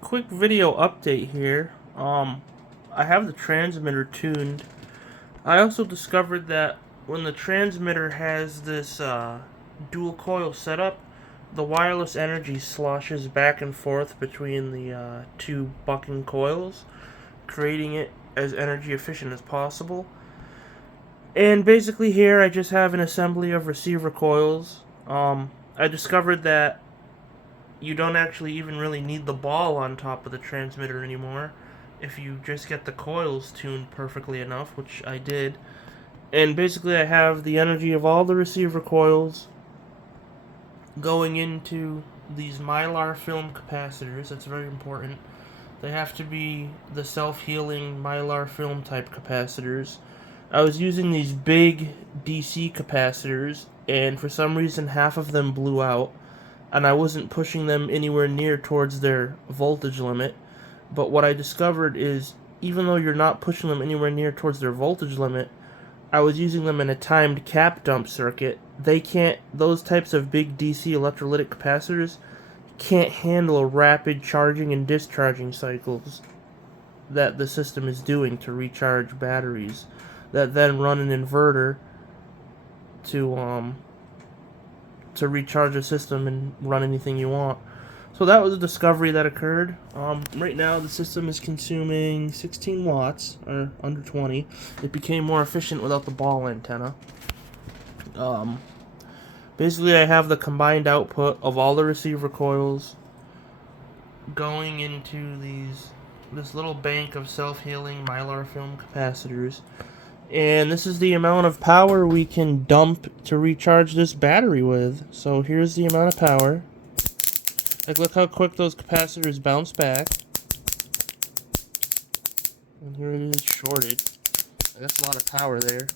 quick video update here. I have the transmitter tuned. I also discovered that when the transmitter has this dual coil setup, the wireless energy sloshes back and forth between the two bucking coils, creating it as energy efficient as possible. And basically here I just have an assembly of receiver coils. I discovered that you don't actually even really need the ball on top of the transmitter anymore if you just get the coils tuned perfectly enough, which I did. And basically I have the energy of all the receiver coils going into these mylar film capacitors. That's very important. They have to be the self-healing mylar film type capacitors. I was using these big DC capacitors, and for some reason half of them blew out, and I wasn't pushing them anywhere near towards their voltage limit. But what I discovered is, even though you're not pushing them anywhere near towards their voltage limit, I was using them in a timed cap dump circuit. Those types of big DC electrolytic capacitors can't handle rapid charging and discharging cycles that the system is doing to recharge batteries that then run an inverter to recharge the system and run anything you want. So that was a discovery that occurred. Right now the system is consuming 16 watts, or under 20. It became more efficient without the ball antenna. Basically I have the combined output of all the receiver coils going into this little bank of self-healing mylar film capacitors. And this is the amount of power we can dump to recharge this battery with. So here's the amount of power. Like, look how quick those capacitors bounce back. And here it is shorted. That's a lot of power there.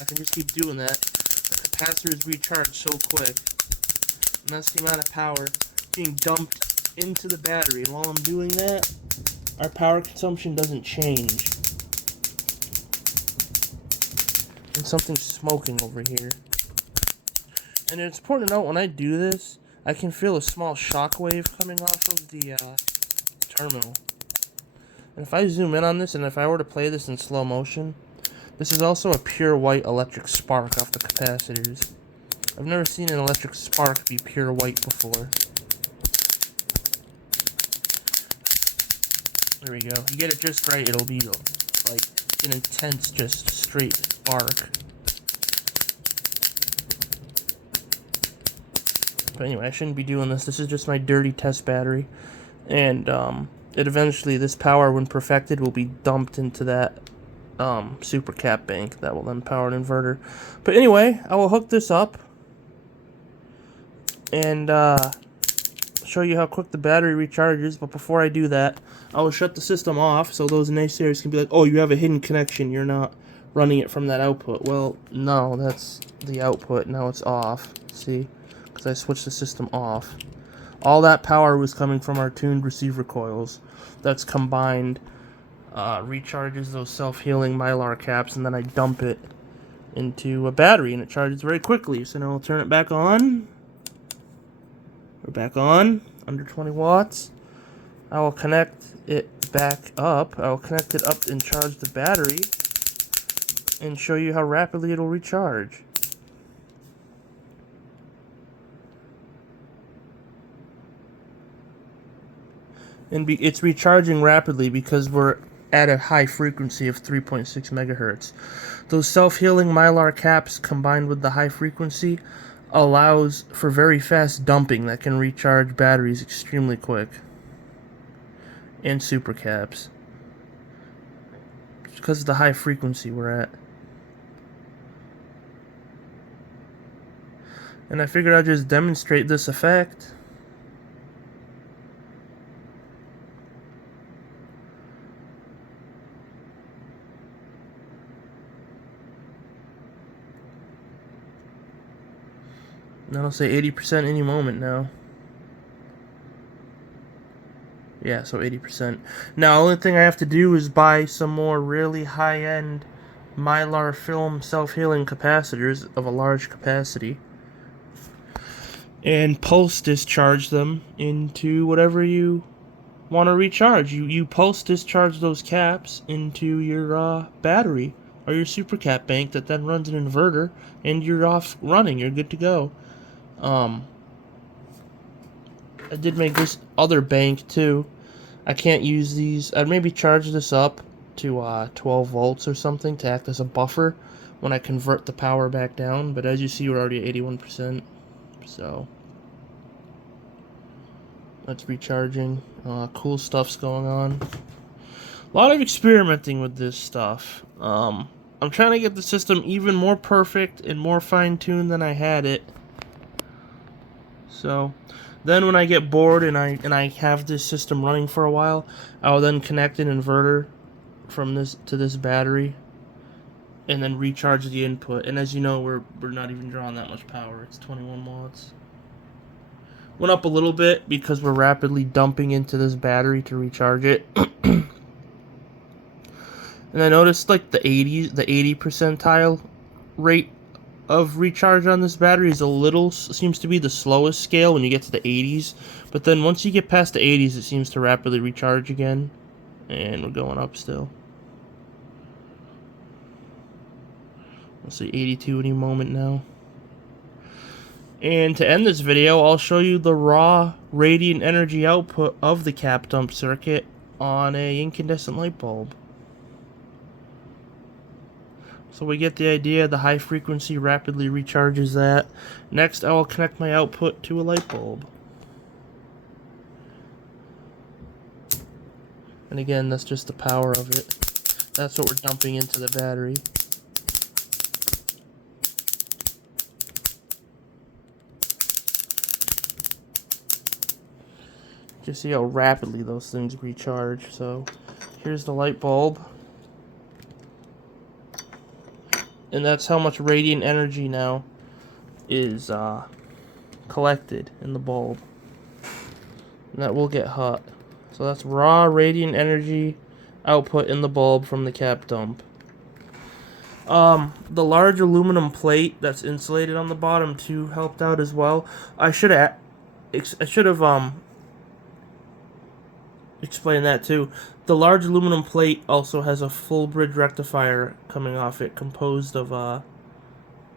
I can just keep doing that. The capacitors recharge so quick. And that's the amount of power being dumped into the battery. And while I'm doing that, our power consumption doesn't change. And something's smoking over here. And it's important to note, when I do this, I can feel a small shock wave coming off of the terminal. And if I zoom in on this, and if I were to play this in slow motion, this is also a pure white electric spark off the capacitors. I've never seen an electric spark be pure white before. There we go. You get it just right, it'll be like an intense, just straight spark. But anyway, I shouldn't be doing this. This is just my dirty test battery. And this power, when perfected, will be dumped into that supercap bank that will then power an inverter. But anyway, I will hook this up and show you how quick the battery recharges. But before I do that, I will shut the system off so those naysayers can be like, oh, you have a hidden connection, you're not running it from that output. Well, no, that's the output. Now it's off. See? Because I switched the system off. All that power was coming from our tuned receiver coils. That's combined recharges those self-healing mylar caps, and then I dump it into a battery, and it charges very quickly. So now I'll turn it back on. We're back on, under 20 watts. I will connect it back up. I will connect it up and charge the battery and show you how rapidly it'll recharge. And it's recharging rapidly because we're at a high frequency of 3.6 megahertz. Those self-healing mylar caps combined with the high frequency allows for very fast dumping that can recharge batteries extremely quick. And supercaps. Because of the high frequency we're at. And I figured I'd just demonstrate this effect. And I'll say 80% any moment now. Yeah, so 80%. Now, the only thing I have to do is buy some more really high-end mylar film self-healing capacitors of a large capacity. and pulse discharge them into whatever you want to recharge. You pulse discharge those caps into your battery or your supercap bank that then runs an inverter, and you're off running. You're good to go. I did make this other bank too. I can't use these. I'd maybe charge this up to 12 volts or something to act as a buffer when I convert the power back down. But as you see, we're already at 81%. So that's recharging. Cool stuff's going on. A lot of experimenting with this stuff. I'm trying to get the system even more perfect and more fine-tuned than I had it. So then when I get bored and I have this system running for a while, I'll then connect an inverter from this to this battery and then recharge the input. And as you know, we're not even drawing that much power. It's 21 watts. Went up a little bit because we're rapidly dumping into this battery to recharge it. And I noticed like the 80 percentile rate of recharge on this battery is seems to be the slowest scale when you get to the 80s. But then once you get past the 80s, it seems to rapidly recharge again. And we're going up still. Let's see, 82 any moment now. And to end this video, I'll show you the raw radiant energy output of the cap dump circuit on a incandescent light bulb. So we get the idea. The high frequency rapidly recharges that. Next, I will connect my output to a light bulb. And again, that's just the power of it. That's what we're dumping into the battery. You see how rapidly those things recharge. So here's the light bulb. And that's how much radiant energy now is collected in the bulb. And that will get hot. So that's raw radiant energy output in the bulb from the cap dump. The large aluminum plate that's insulated on the bottom too helped out as well. I should have explained that too. The large aluminum plate also has a full bridge rectifier coming off it, composed of I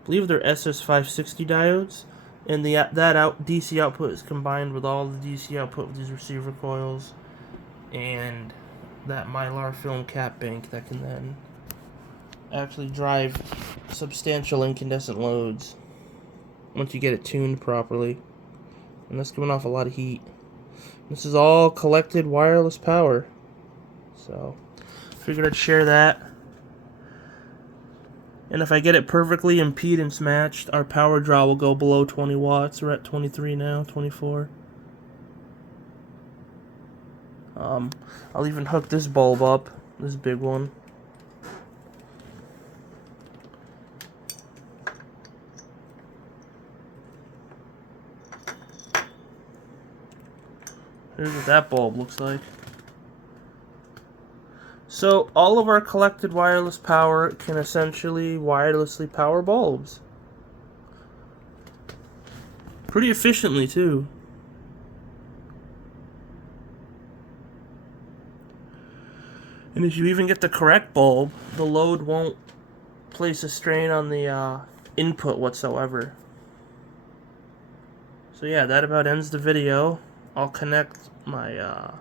believe they're SS560 diodes, and DC output is combined with all the DC output of these receiver coils and that mylar film cap bank that can then actually drive substantial incandescent loads once you get it tuned properly. And that's giving off a lot of heat. This is all collected wireless power. So figured I'd share that. And if I get it perfectly impedance matched, our power draw will go below 20 watts. We're at 23 now, 24. I'll even hook this bulb up, this big one. Here's what that bulb looks like. So all of our collected wireless power can essentially wirelessly power bulbs. Pretty efficiently too. And if you even get the correct bulb, the load won't place a strain on the input whatsoever. So yeah, that about ends the video. I'll connect my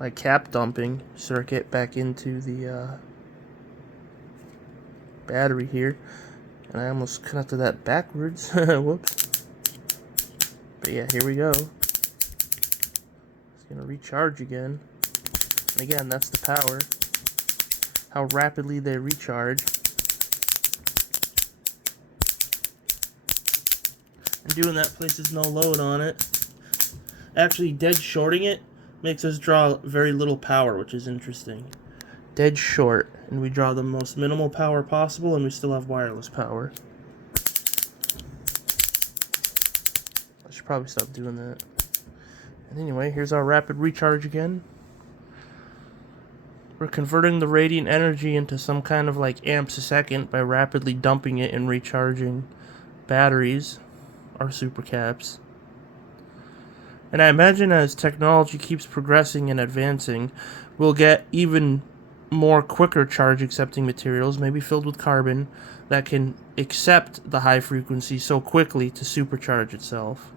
my cap dumping circuit back into the battery here. And I almost connected that backwards. Whoops. But yeah, here we go. It's gonna recharge again. And again, that's the power. How rapidly they recharge. And doing that places no load on it. Actually, dead shorting it makes us draw very little power, which is interesting. Dead short, and we draw the most minimal power possible, and we still have wireless power. I should probably stop doing that. And anyway, here's our rapid recharge again. We're converting the radiant energy into some kind of like amps a second by rapidly dumping it and recharging batteries are supercaps. And I imagine as technology keeps progressing and advancing, we'll get even more quicker charge accepting materials, maybe filled with carbon, that can accept the high frequency so quickly to supercharge itself.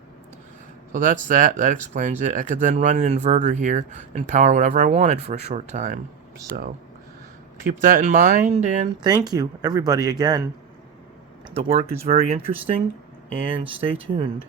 So that's that. That explains it. I could then run an inverter here and power whatever I wanted for a short time. So keep that in mind, and thank you, everybody, again. The work is very interesting, and stay tuned.